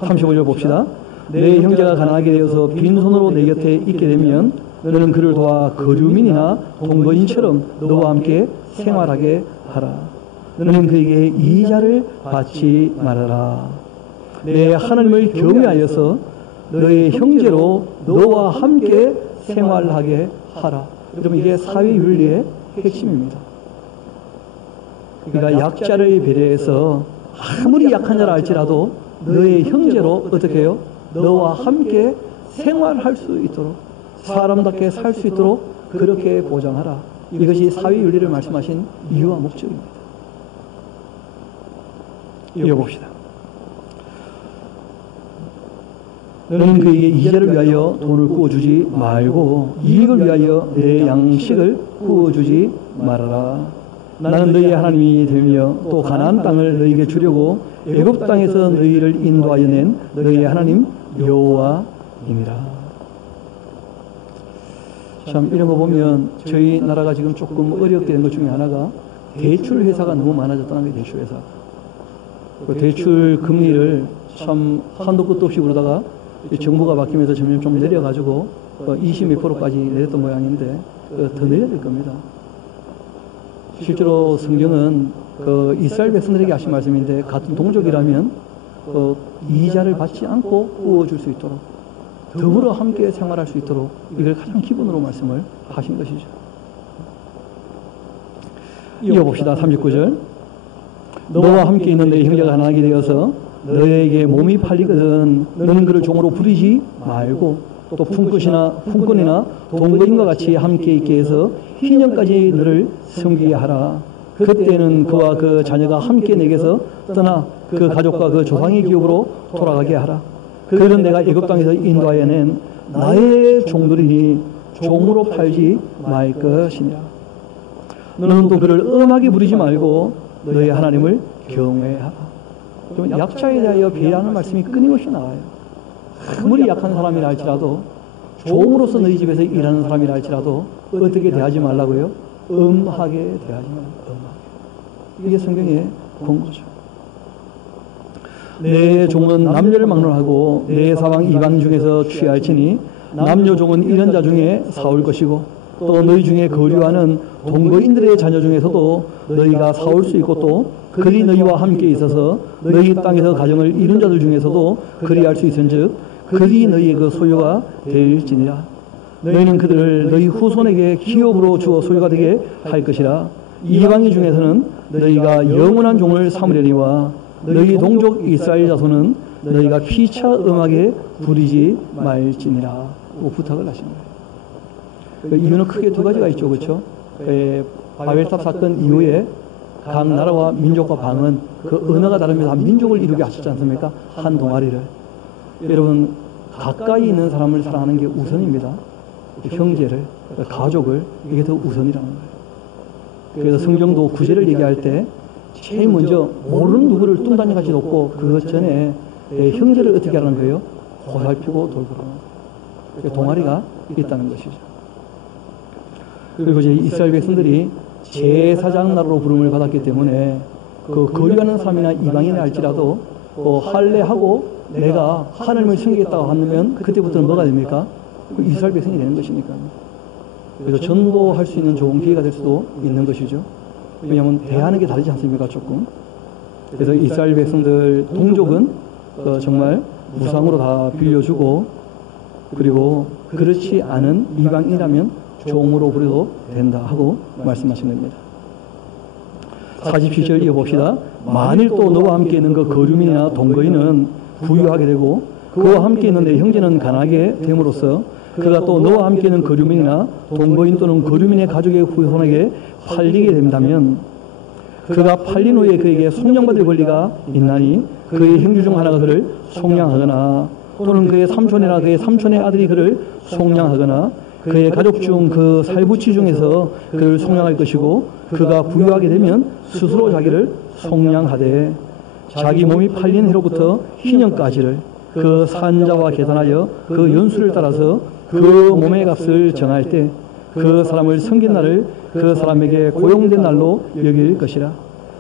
35절 봅시다. 내 형제가 가난하게 되어서 빈손으로 내 곁에 있게 되면 너는 그를 도와 거류민이나 동거인처럼 너와 함께 생활하게 하라. 너는 그에게 이자를 받지 말아라. 내 하나님을 경외하여서 너의 형제로 너와 함께 생활하게 하라. 여러분, 이게 사회윤리의 핵심입니다. 그러니까 약자를 배려해서 아무리 약한 자라 할지라도 너의 형제로 어떻게 해요? 너와 함께 생활할 수 있도록, 사람답게 살 수 있도록 그렇게 보장하라. 이것이 사회윤리를 말씀하신 이유와 목적입니다. 이어봅시다. 너는 그에게 이자를 위하여 돈을 구워주지 말고 이익을 위하여 내 양식을 구워주지 말아라. 나는 너희의 하나님이 되며 또 가나안 땅을 너희에게 주려고 애굽 땅에서 너희를 인도하여 낸 너희의 하나님 여호와입니다. 참, 이런 거 보면 저희 나라가 지금 조금 어렵게 된 것 중에 하나가 대출 회사가 너무 많아졌다는 게 대출 회사. 그 대출 금리를 참 한도 끝도 없이 그러다가 정부가 바뀌면서 점점 좀 내려가지고 20 몇 %까지 내렸던 모양인데 더 내려야 될 겁니다. 실제로 성경은 그 이스라엘 백성들에게 하신 말씀인데, 같은 동족이라면 이자를 받지 않고 구워줄 수 있도록, 더불어 함께 생활할 수 있도록 이걸 가장 기본으로 말씀을 하신 것이죠. 이어봅시다. 39절. 너와 함께 있는 내 형제가 가난하게 되어서 너에게 몸이 팔리거든 너는 그를 종으로 부리지 말고 또 품꾼이나 동거인과 같이 함께 있게 해서 희년까지 너를 섬기게 하라. 그때는 그와 그 자녀가 함께 내게서 떠나 그 가족과 그 조상의 기업으로 돌아가게 하라. 그들은 내가 애굽 땅에서 인도하여 낸 나의 종들이니 종으로 팔지 말 것이냐. 너는 또 그를 엄하게 부리지 말고 너의 하나님을 경외하라. 좀 약자에 대하여 배려하는 말씀이 끊임없이 나와요. 아무리 약한 사람이라 할지라도 종으로서 너희 집에서 일하는 사람이라 할지라도 어떻게 대하지 말라고요? 엄하게 대하지 말라고. 엄하게. 이게 성경의 권고죠. 내 종은 남녀를 막론하고 내 사방 이방 중에서 취할지니 남녀 종은 이런 자 중에 사올 것이고 또 너희 중에 거류하는 동거인들의 자녀 중에서도 너희가 사올 수 있고 또 그리 너희와 함께 있어서 너희 땅에서 가정을 이룬 자들 중에서도 그리할 수 있은즉 그리 너희의 그 소유가 될지니라. 너희는 그들을 너희 후손에게 기업으로 주어 소유가 되게 할 것이라. 이방인 중에서는 너희가 영원한 종을 삼으려니와 너희 동족 이스라엘 자손은 너희가 피차 음하게 부리지 말지니라. 부탁을 하신 거예요. 이유는 크게 두 가지가 있죠, 그렇죠? 바벨탑 사건 이후에 각 나라와 민족과 방은 그 언어가 다르면서 한 민족을 이루게 하셨지 않습니까? 한 동아리를. 여러분, 가까이 있는 사람을 사랑하는 게 우선입니다. 형제를, 가족을, 이게 더 우선이라는 거예요. 그래서 성경도 구제를 얘기할 때 제일 먼저 모르는 누구를 뚱딴이같이 놓고 그 전에 형제를 어떻게 하라는 거예요? 보살피고 돌보라는 동아리가 있다는 것이죠. 그리고 이제 이스라엘 백성들이 제사장 나라로 부름을 받았기 때문에 그 거류하는 사람이나 이방인이 할지라도 할례하고 내가 하나님을 섬기겠다고 하면 그때부터는 뭐가 됩니까? 이스라엘 백성이 되는 것이니까. 그래서 전도할 수 있는 좋은 기회가 될 수도 있는 것이죠. 왜냐하면 대하는 게 다르지 않습니까? 조금. 그래서 이스라엘 백성들 동족은 정말 무상으로 다 빌려주고 그리고 그렇지 않은 이방인이라면 종으로 부려도 된다 하고 말씀하신 겁니다. 47절 이어봅시다. 만일 또 너와 함께 있는 그 거류민이나 동거인은 부유하게 되고 그와 함께 있는 내 형제는 가난하게 됨으로써 그가 또 너와 함께 있는 거류민이나 동거인 또는 거류민의 가족의 후손에게 팔리게 된다면 그가 팔린 후에 그에게 속량받을 권리가 있나니 그의 형제 중 하나가 그를 속량하거나 또는 그의 삼촌이나 그의 삼촌의 아들이 그를 속량하거나 그의 가족 중 그 살부치 중에서 그를 속량할 것이고 그가 부유하게 되면 스스로 자기를 속량하되 자기 몸이 팔린 해로부터 희년까지를 그 산자와 계산하여 그 연수를 따라서 그 몸의 값을 정할 때 그 사람을 섬긴 날을 그 사람에게 고용된 날로 여길 것이라.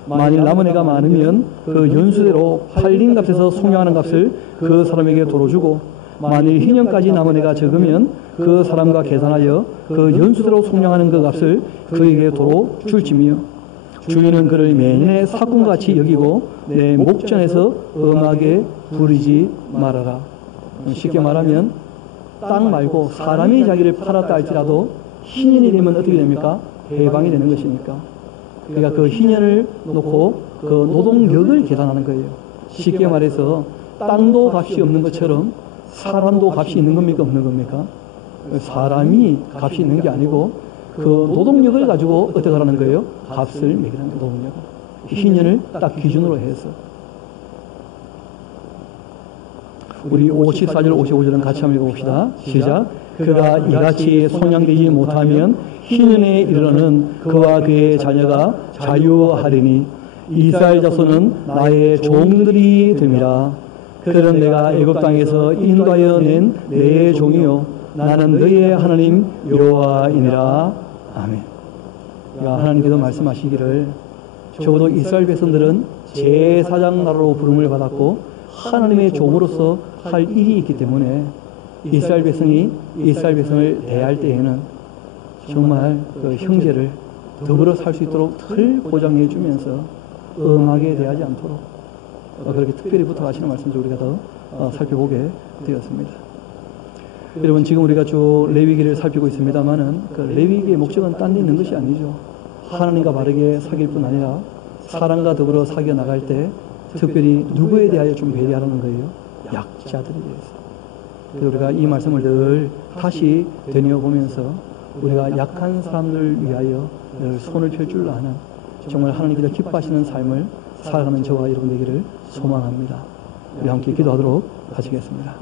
만일 남은 해가 많으면 그 연수대로 팔린 값에서 속량하는 값을 그 사람에게 도로 주고 만일 희년까지 남은 해가 적으면 그 사람과 계산하여 그 연수대로 속량하는 그 값을 그에게 도로 줄지며 주인은 그를 매년의 사꾼같이 여기고 내 목전에서 엄하게 부리지 말아라. 쉽게 말하면 땅 말고 사람이 자기를 팔았다 할지라도 희년이 되면 어떻게 됩니까? 해방이 되는 것이니까. 그러니까 그 희년을 놓고 그 노동력을 계산하는 거예요. 쉽게 말해서 땅도 값이 없는 것처럼 사람도 값이 있는 겁니까? 없는 겁니까? 사람이 값이 있는 게 아니고 그 노동력을 가지고 어떻게 하라는 거예요? 값을 매기는 거예요. 노동력을. 희년을 딱 기준으로 해서. 우리 54절 55절은 같이 한번 읽어봅시다. 시작. 그가 이같이 속량되지 못하면 희년에 이르러는 그와 그의 자녀가 자유하리니 이스라엘 자손은 나의 종들이 됨이라. 그들은 내가 애굽 땅에서 인도하여 낸 내 종이요 나는 너의 하나님 여호와이니라. 아멘. 하나님께서 말씀하시기를 적어도 이스라엘 백성들은 제사장 나라로 부름을 받았고 하나님의 종으로서 할 일이 있기 때문에 이스라엘 백성이 이스라엘 백성을 대할 때에는 정말 그 형제를 더불어 살 수 있도록 틀 보장해 주면서 엄하게 대하지 않도록 그렇게 특별히 부탁하시는 말씀을 우리가 더 살펴보게 되었습니다. 여러분, 지금 우리가 쭉 레위기를 살피고 있습니다만은 그 레위기의 목적은 딴 데 있는 것이 아니죠. 하나님과 바르게 사귈 뿐 아니라 사람과 더불어 사귀어 나갈 때 특별히 누구에 대하여 좀 배려하라는 거예요? 약자들에 대해서. 그래서 우리가 이 말씀을 늘 다시 되뇌어보면서 우리가 약한 사람들을 위하여 늘 손을 펼 줄 아는 정말 하나님께서 기뻐하시는 삶을 살아가는 저와 여러분 되기를 소망합니다. 우리 함께 기도하도록 하시겠습니다.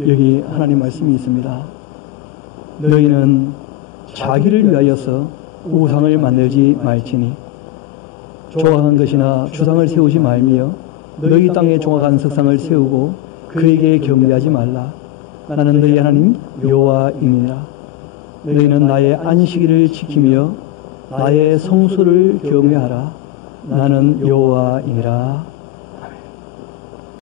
여기 하나님 말씀이 있습니다. 너희는 자기를 위하여서 우상을 만들지 말지니 조각한 것이나 주상을 세우지 말며 너희 땅에 조각한 석상을 세우고 그에게 경배하지 말라. 나는 너희 하나님 여호와이니라. 너희는 나의 안식일을 지키며 나의 성수를 경외하라. 나는 여호와이니라.